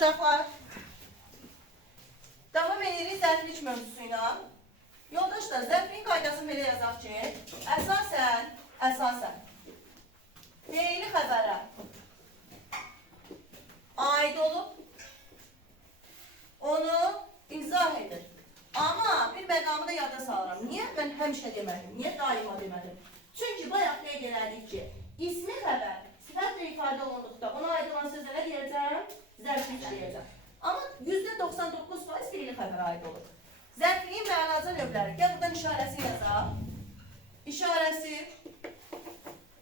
Uşaqlar, davam edirik zərflik mövzusuyla. Yoldaşlar, zərfliyin qaydasını belə yazaq ki, əsasən fiili xəbərə aid olub, onu izah edir. Amma bir məqamı da yada salıram. Niyə mən həmişə demədim? Niyə daima demədim? Çünki bayaq qeyd elədik ki, ismi xəbər sifətlə ifadə olunduqda ona aid olan sözə nə deyəcəm? Zərflik deyəcəm. Amma %99% fiili xəbərə aid olur. Zərfliyin mənaca növləri. Gəl buradan işarəsi yazaq. İşarəsi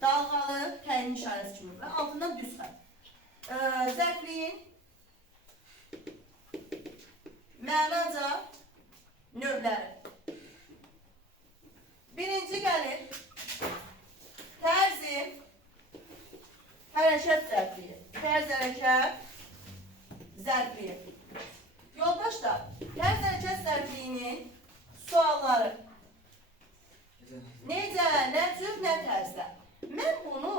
dalğalı, təyin işarəsi kimi və altından düz xətt. Zərfliyin mənaca növləri. Birinci gəlir tərzi hərəkət zərfliyi. Tərz hərəkət zərfliyi. Yoldaşlar, tərz hərəkət zərfliyinin sualları. Necə, nə cür, nə tərzdə? Mən bunu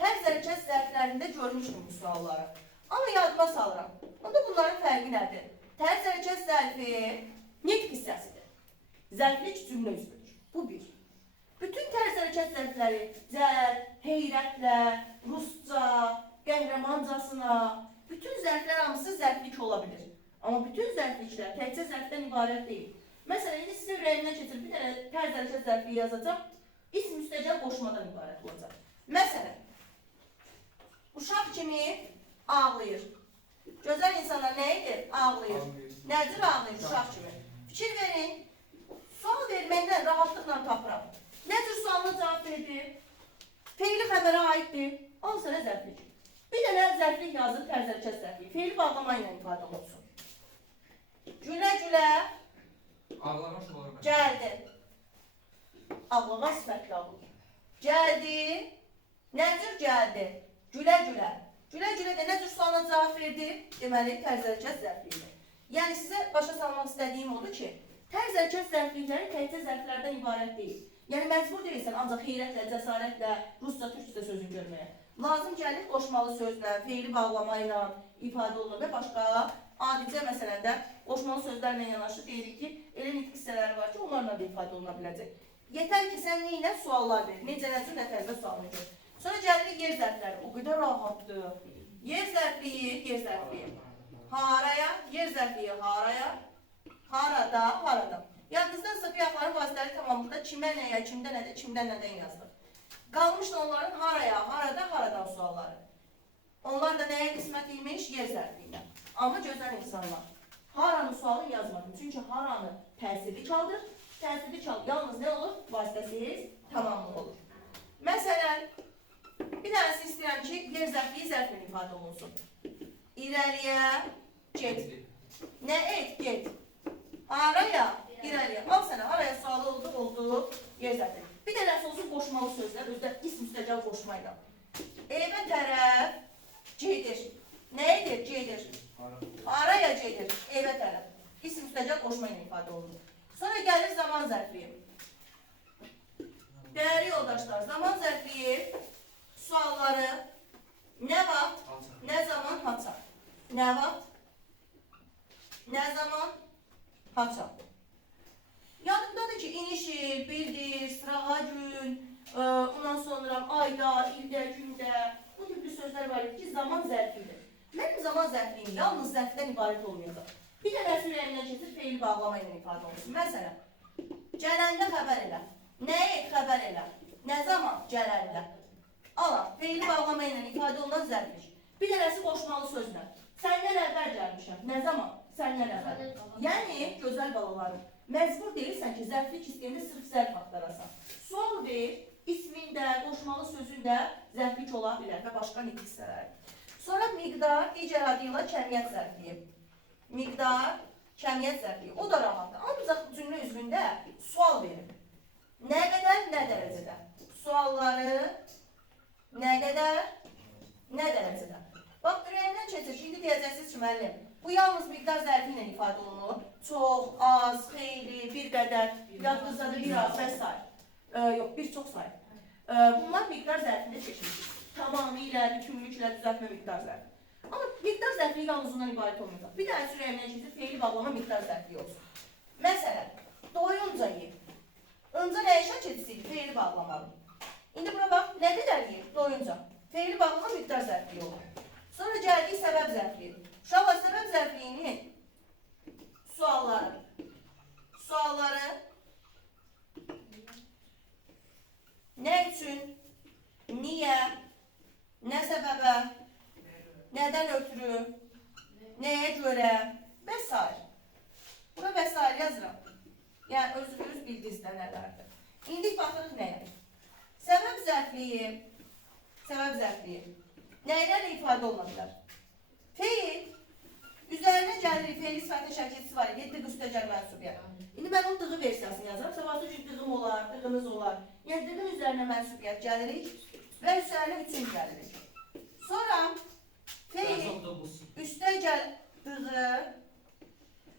tərz hərəkət zərflərində görmüşdüm bu sualları. Amma yadıma salıram. Onda bunların fərqi nədir? Tərz hərəkət zərfi nitq hissəsidir. Zərflik cümlə üzvüdür. Bu bir. Bütün tərz hərəkət zərfləri zərf, heyrətlə, rusca, qəhrəmancasına, bütün zərflər hamısı zərflik ola bilir. Amma bütün zərfliklər təkcə zərfdən ibarət deyil. Məsələn, indi sizin ürəyimdən keçirib bir dənə tərz hərəkət zərfliyi yazacaq, ism müstəqil qoşmadan ibarət olacaq. Məsələn, uşaq kimi ağlayır. Gözəl insanlar nə edir? Ağlayır. Nədir ağlayır uşaq kimi? Fikir verin, sual verməkdən rahatlıqla tapıram. Nə cür sualına cavab verdi? Fiili xəbərə aiddir. Al sənə zərflik. Bir dənə zərflik yazır, tərz hərəkət zərfliyi. Fiili bağlama ilə ifadə olunsun. Gülə-gülə gəldi. Ağlağa sifətli ağlayır. Gəldi. Nə cür gəldi? Gülə-gülə. Gülə-gülə də nə cür sualına cavab verdi? Deməli, tərz hərəkət zərfliyidir. Yəni, sizə başa salmaq istədiyim odur ki, tərz hərəkət zərflikləri təkcə zərflərdən ibarət deyil. Yəni, məcbur deyilsən ancaq heyrətlə, cəsarətlə, rusca, türkcə sözün görməyə. Lazım gəlir qoşmalı sözlə, feili bağlama ilə ifadə olunur və başqa adicə məsələndə qoşmalı sözlərlə yanaşı deyirik ki, elə nitq hissələri var ki, onlarla da ifadə oluna biləcək. Yetər ki, sən neyinə suallar verir, necə nəcür, nə tərzdə sualını gör. Sonra gəlirik yer zərfləri, o qədər rahatdır. Yer zərfliyi, haraya, yer zərfliyi, haraya, harada, harada. Yadınızdadırsa qiyaqların vasitəli tamamlıqda kimə nəyə, kimdə nədə, kimdən nədən yazdır. Qalmışdı onların haraya, harada, haradan sualları. Onlar da nəyə qismət imiş? Yer zərfliyinə. Amma gözəl insanlar, haranın sualını yazmadım. Çünki haranı təsirli çaldır. Təsirli çal yalnız nə olur? Vasitəsiz tamamlı olur. Məsələn, bir dənəsi istəyirəm ki, yer zərfliyi zərflə ifadə olunsun. İrəliyə, get. Nə et, get. Araya, irəliyə. Al sənə, araya sualı oldu, yer zərfliyi. Bir dənəsi olsun qoşmalı sözlər, özdə ism müstəqil qoşmayla. Evə tərəf gedir. Nə edir? Gedir. Araya gedir, evə tərəf. İsm müstəqil qoşmayla ifadə olunur. Sonra gəlir zaman zərfliyi. Dəyərli yoldaşlar, zaman zərfliyi sualları nə vaxt, nə zaman, haça. Nə vaxt, nə zaman, haça. Yadımdadır ki, inişir, bildir, sırağa gün, ondan sonra ayda, ildə, gündə, bu tipli sözlər var ki, zaman zərfidir. Mənim zaman zərfliyim yalnız zərfdən ibarət olmayacaq. Bir dənəsi ürəyindən keçir, feil bağlama ilə ifadə olunsun. Məsələn, gələndə xəbər elə. Nə et xəbər elə? Nə zaman gələndə? Ala, feili bağlama ilə ifadə olunan zərflik. Bir dənəsi qoşmalı sözlə. Səndən əvvəl gəlmişəm. Nə zaman? Səndən əvvəl. Yəni, gözəl balalarım, məcbur deyilsən ki, zərflik istəyəndə sırf zərf axtarasan. Sual ver, ismində, qoşmalı sözündə zərflik ola bilər və başqa nitq hissələri. Sonra miqdar, digər adıyla kəmiyyət zərfliyi. Miqdar, kəmiyyət zərfliyi. O da rahatdır. Ancaq cümlə üzvündə sual verir. Nə qədər, nə dərəcədə? Sualları nə qədər, nə dərəcədə? Bax, ürəyindən keçir. Şimdi deyəcəksiniz ki, müəllim, bu yalnız miqdar zərfi ilə ifadə olunur. Çox, az, xeyli, bir qədər, yadınızdadır, bir az və s. Yox, bir çox sayı. Bunlar miqdar zərfində çekilir. Tamamilə, bütünlüklə düzəltmə miqdar zərfi. Amma miqdar zərfliyi yalnız ondan ibarət olmayacaq. Bir dənə sürəyimdən keçir, feili bağlama miqdar zərfliyi olsun. Məsələn, doyunca ye. Önce nəyə şəkil istəyir? Feili bağlamalı. İndi bura bax, nə qədərliyir? Doyunca. Feili bağlama miqdar zərfliyi olur. Sonra gəldik səbəb zərfliyi. Uşaqlar, səbəb zərfliyini sualları nə üçün, niyə, nə səbəbə, nədən ötürü, nəyə görə və s. Bura və s. yazıram. Yəni, özünüz bildiniz də nələrdir. İndi baxırıq nəyə? Səbəb zərfliyi nəylərlə ifadə oluna bilər? Feil, üzərinə gəlirik, feil sifətli şəkilçisi var, dı üstəcər mənsubiyyət. İndi mən onun dığı versiyasını yazıram, sabahsı üçün dığım olar, dığınız olar. Yəni, dığın üzərinə mənsubiyyət gəlirik və üzərinə üçün gəlirik. Sonra, feil, üstəcəl dığı,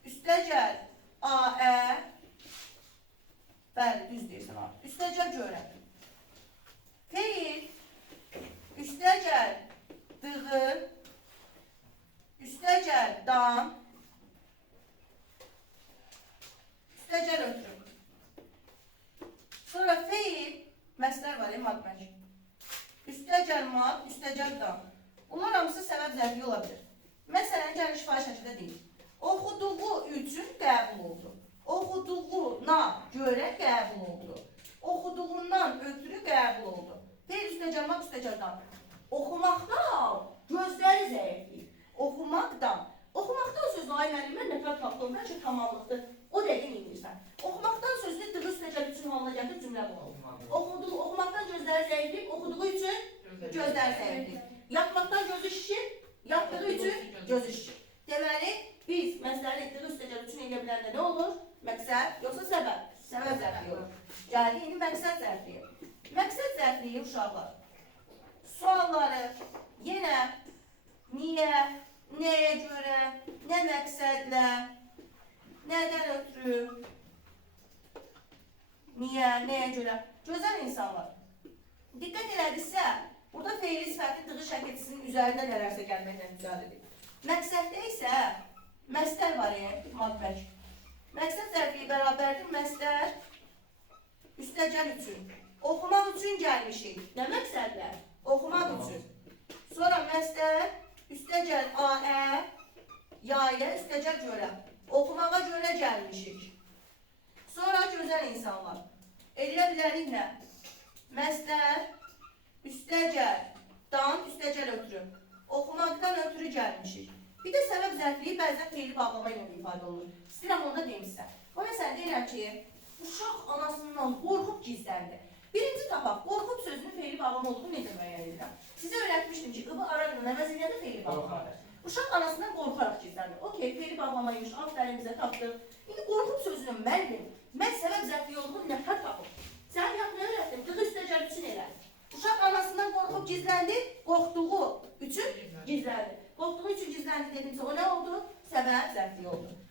üstəcəl AE, bəli, düz deyirsən abi, üstəcəl görə. Feil, üstəcəl dığı, üstəcəl dan, üstəcəl ötürü. Sonra feil, məslər var, madməc. Üstəcəl mad, üstəcəl dan. Bunlar hamısı səbəb zərfliyi ola bilir. Məsələn, gəlin şifahi şəkildə deyil. Oxuduğu üçün qəbul oldu. Oxuduğuna görə qəbul oldu. Oxuduğundan ötürü qəbul oldu. Feil üstəcəl mad, üstəcəl dan. Oxumaqdan gözləri zəifliyir. Oxumaqdan sözünü ay müəllimlər nəfər tapdım, bəlkə tamamlıqdır. O dəqiqə indirsən. Oxumaqdan sözünü dığı üstəcəl üçün halına gətir, cümlə bunu. Oxumaqdan gözləri zəifliyib, oxuduğu üçün gözləri zəifliyib. Yatmaqdan gözü şişir, yatdığı üçün gözü şişir. Deməli, biz məsələli dığı üstəcəl üçün eləyə biləndə nə olur? Məqsəd, yoxsa səbəb? Səbəb zərfliyi olur. Gəldi, indi məqsəd zərfliyi. Məqsəd zərfliyi uşaqlar. Sualları yenə niyə, nəyə görə, nə məqsədlə, nədən ötürü, niyə, nəyə görə. Gözəl insanlar. Diqqət elədiksə, burada feili sifətli dığı şəkilçisinin üzərində nələrsə gəlməklə mücadele edir. Məqsəddə isə məstər var madbək. Məqsəd zərfliyi bərabərdir məstər üstəcəl üçün. Oxumaq üçün gəlmişik. Nə məqsədlə? Oxumaq üçün. Sonra məstər üstəcəl AE, yaylə üstəcəl görə. Oxumağa görə gəlmişik. Sonra gözəl insanlar. Eləyə bilərik nə? Məstər üstəcəl dan, üstəcəl ötürü. Oxumaqdan ötürü gəlmişik. Bir də səbəb zərfliyi bəzən feili bağlama ilə ifadə olunur. İstəyirəm onda deyim sizə. O məsələ deyirəm ki, uşaq anasından qorxub gizləndi. Birinci tapaq, qorxub sözünün feili bağlama olduğunu necə müəyyən edirəm? Sizə öyrətmişdim ki, ıbı araqla əvəz edən də feili bağlamadır. Uşaq anasından qorxaraq gizləndi. Okey, feili bağlamaymış, aferin bizə tapdı. İndi qorxub sözünün müəllim, mən səbəb zərfliyi olduğunu nətər tapıb? Sən nə öyrətdim? Dığı üstəcəl üçün elə. Uşaq anasından qorxub gizləndi, qorxduğu üçün gizləndi. Qorxduğu üçün gizləndi dedimsə, o nə oldu? Səbəb zərfliyi oldu.